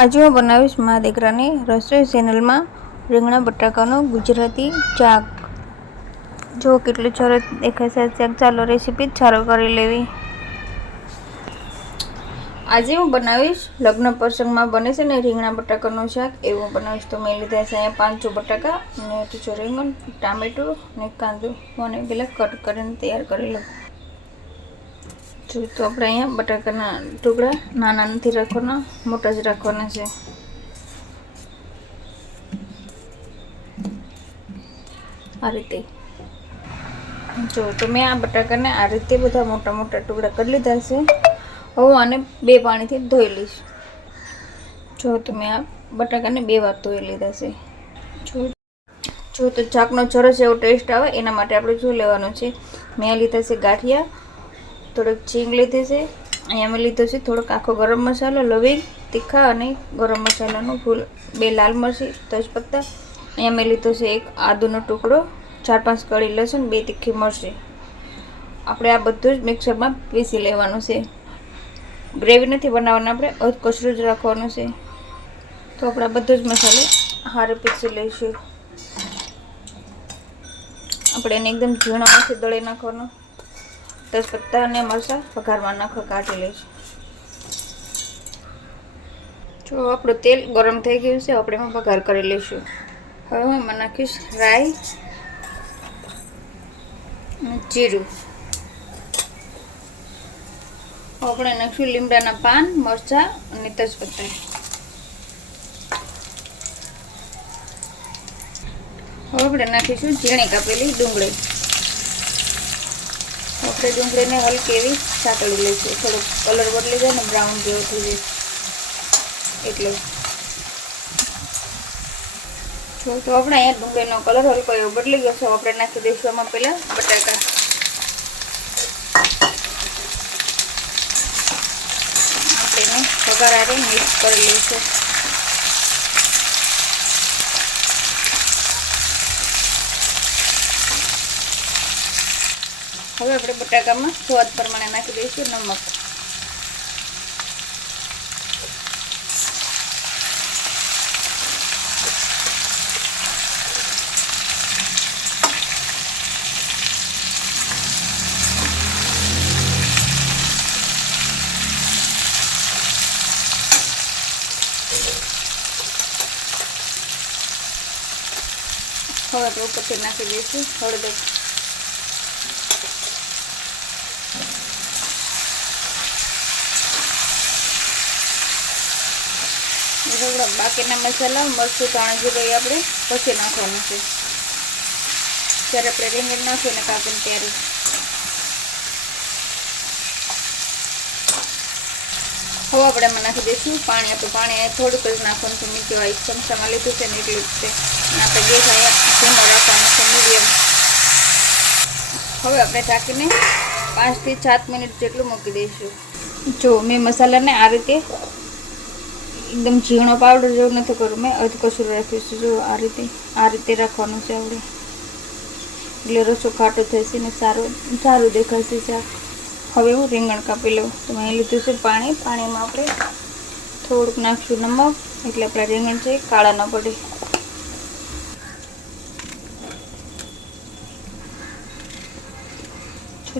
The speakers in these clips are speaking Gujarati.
આજે હું બનાવીશ મા દીકરાની રસોઈ ચેનલમાં રીંગણા બટાકાનું ગુજરાતી શાક। જો કેટલું સરસ દેખાય છે શાક। ચાલો રેસીપી ચાલુ કરી લેવી। આજે હું બનાવીશ લગ્ન પ્રસંગમાં બને છે ને રીંગણા બટાકાનું શાક, એવું બનાવીશ। તો મેં લીધા છે અહીંયા 500 બટાકા અને 200 રીંગણ, ટામેટું અને કાંદો મને પેલા કટ કરીને તૈયાર કરી લઉં। તો આપણે અહીંયા બટાકાના ટુકડા નાના નથી રાખવાના, મોટા જ રાખવાના છે। આ રીતે જો તો મેં આ બટાકાને આ રીતે બધા મોટા મોટા ટુકડા કરી લીધા છે। હવે આને 2 પાણીથી ધોઈ લઈશ। જો તો મેં આ બટાકાને 2 વાર ધોઈ લીધા છે। જો તો શાકનો સરસ એવો ટેસ્ટ આવે એના માટે આપણે શું લેવાનું છે, મેં લીધા છે ગાંઠિયા, થોડોક ચીંગ લીધી છે, અહીંયા મેં લીધો છે થોડોક આખો ગરમ મસાલો, લવિંગ, તીખા અને ગરમ મસાલાનું ફૂલ, 2 લાલ મરચી, તેજપત્તા, અહીંયા મેં લીધો છે 1 આદુનો ટુકડો, 4-5 કળી લસણ, 2 તીખી મરચી। આપણે આ બધું જ મિક્સરમાં પીસી લેવાનું છે। ગ્રેવી નથી બનાવવાનું, આપણે અધકચરું જ રાખવાનું છે। તો આપણે બધો જ મસાલો હારે પીસી લઈશું। આપણે એને એકદમ ઝીણો નથી દળી નાખવાનો। તેજપત્તા અને મરચાં વઘારમાં નાખવા કાઢી લઈશું। જો આપણું તેલ ગરમ થઈ ગયું છે, આપણે એમાં વઘાર કરી લઈશું। હવે હું એમાં નાખીશ રાઈ અને જીરું। આપણે નાખીશું લીમડાના પાન, મરચાં અને તેજપત્તા। હવે આપણે નાખીશું ઝીણી કાપેલી ડુંગળી। આપણે ડુંગળીને હલકી એવી સાતળી લઈશું, થોડોક કલર બદલી જાય ને બ્રાઉન જેવો થઈ જાય એટલે। જો તો આપણે અહીંયા ડુંગળીનો કલર હલકો એવો બદલી ગયો છે। આપણે નાખી દઈશું આમાં પહેલા બટાકા। આપણે એને વઘાર હારે મિક્સ કરી લઈશું। હવે આપણે બટાકામાં સ્વાદ પ્રમાણે નાખી દઈશું નમક। હવે આપણે ઉપરથી નાખી દઈશું હળદર। બાકીના મસાલા મરચું, ધાણા જીરું એ આપણે પછી નાખવાનું છે, જ્યારે આપણે રીંગણ નાખીએ ને કાપીને ત્યારે। હવે આપણે એમાં નાખી દઈશું પાણી। આપણે પાણી થોડુંક જ નાખવાનું છે, નીચે એક ચમચામાં લીધું છે ને એટલું જ છે, અને આપણે ગેસ અહીંયા ધીમો રાખવાનો છે, મીડિયમ। હવે આપણે ઢાંકીને 5 થી 7 મિનિટ જેટલું મૂકી દઈશું। જો મેં મસાલાને આ રીતે એકદમ ઝીણો પાવડર જેવું નથી કરવું, મેં અધકચરું રાખ્યું છે। જો આ રીતે રાખવાનું છે આપણે, એટલે રસો ખાટો થશે ને સારું દેખાશે શાક। હવે હું રીંગણ કાપી લઉં। તો મેં લીધું છે પાણી। પાણીમાં આપણે થોડુંક નાખશું નમક, એટલે આપણા રીંગણ છે કાળા ન પડે।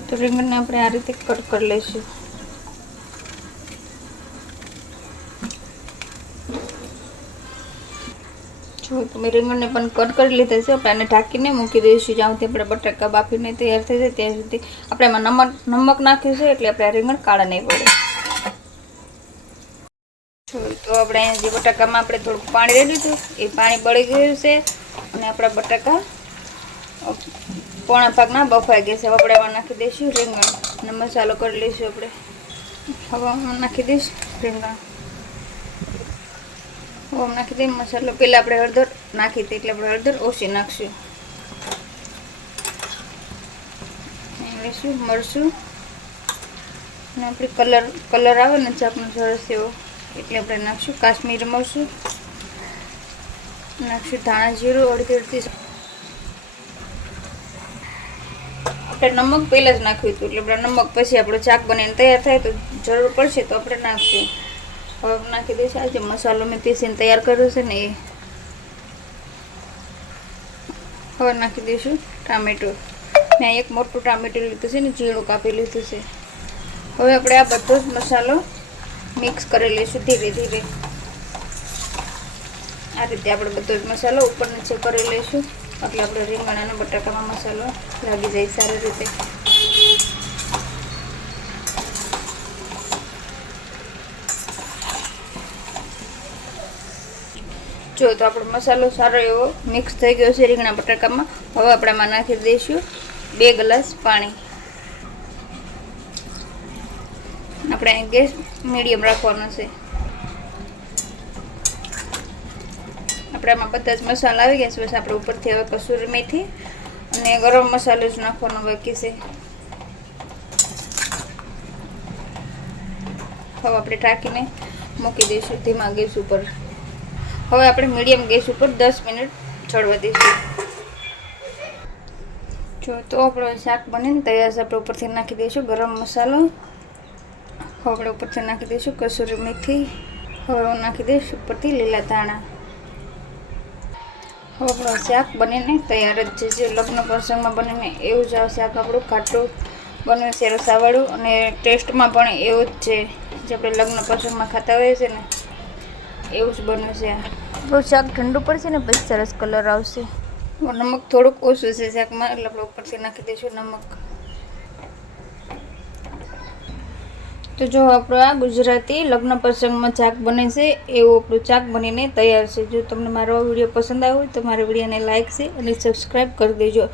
તો રીંગણને આપણે આ રીતે કટ કરી લઈશું। જો તમે રીંગણને પણ કટ કરી લીધા છે। આપણે આને ઢાંકીને મૂકી દઈશું જ્યાં સુધી આપણે બટાકા બાફીને તૈયાર થઈ જાય ત્યાં સુધી। આપણે એમાં નમક નાખ્યું છે એટલે આપણે આ રીંગણ કાળા નહીં પડે। તો આપણે અહીંયા જે બટાકામાં આપણે થોડુંક પાણી રેડ્યું હતું એ પાણી બળી ગયું છે, અને આપણા બટાકા પોણા ભાગના બફાઈ ગયા છે। હવે આપણે એમાં નાખી દઈશું રીંગણ અને મસાલો કરી લઈશું આપણે। હવે હું નાખી દઈશ રીંગણ। હવે નાખી દઈએ મસાલો। પહેલાં આપણે હળદર નાખી હતી એટલે આપણે હળદર ઓછી નાખશું। લઈશું મરચું, અને આપણે કલર આવે ને શાકનો સરસ એવો એટલે આપણે નાખશું કાશ્મીરી મરચું, નાખશું ધાણા જીરું અડધી। આપણે નમક પહેલાં જ નાખ્યું હતું, એટલે આપણે નમક પછી આપણું શાક બનીને તૈયાર થાય તો જરૂર પડશે તો આપણે નાખશું। હવે નાખી દઈશું આ જે મસાલો મેં પીસીને તૈયાર કર્યો છે ને એ. હવે નાખી દઈશું ટામેટું. મેં એક મોટું ટામેટું લીધું છે ને ઝીણું કાપી લીધું છે. હવે આપણે આ બધો જ મસાલો મિક્સ કરી લઈશું ધીરે ધીરે. આ રીતે આપણે બધો જ મસાલો ઉપર નીચે કરી લઈશું એટલે આપણે રીંગણ અને બટાકામાં મસાલો લાગી જાય સારી રીતે. જો તો આપણો મસાલો સારો એવો મિક્સ થઈ ગયો છે રીંગણા બટાકામાં. હવે આપણે આમાં નાખી દઈશું 2 ગ્લાસ પાણી. આપણે ગેસ મીડિયમ રાખવાનો છે. આપણે આમાં બધા જ મસાલા આવી ગયા છે. બસ આપણે ઉપરથી હવે કસૂરી મેથી અને ગરમ મસાલો જ નાખવાનો બાકી છે. હવે આપણે ઢાંકીને મૂકી દઈશું ધીમા ગેસ ઉપર. હવે આપણે મીડિયમ ગેસ ઉપર 10 મિનિટ ચડવા દઈશું. જો તો આપણો શાક બનીને તૈયાર છે. આપણે ઉપરથી નાખી દઈશું ગરમ મસાલો. હવે આપણે ઉપરથી નાખી દઈશું કસૂરી મેથી. હવે નાખી દઈશું ઉપરથી લીલા ધાણા. હવે આપણું શાક બનીને તૈયાર જ છે. જે લગ્ન પ્રસંગમાં બનીને એવું જ આ શાક આપણું ખાટું બન્યું છે રસાવાળું, અને ટેસ્ટમાં પણ એવું જ છે જે આપણે લગ્ન પ્રસંગમાં ખાતા હોઈએ છીએ ને એવું જ બન્યું છે. આપણું શાક ઠંડુ પડશે ને પછી સરસ કલર આવશે. નમક થોડુંક ઓછું છે શાકમાં એટલે આપણે ઉપરથી નાખી દઈશું નમક. તો જો આપણું આ ગુજરાતી લગ્ન પ્રસંગમાં શાક બને છે એવું આપણું શાક બનીને તૈયાર છે. જો તમને મારો વિડીયો પસંદ આવ્યો હોય તો મારા વિડીયોને લાઇક છે અને સબસ્ક્રાઈબ કરી દેજો.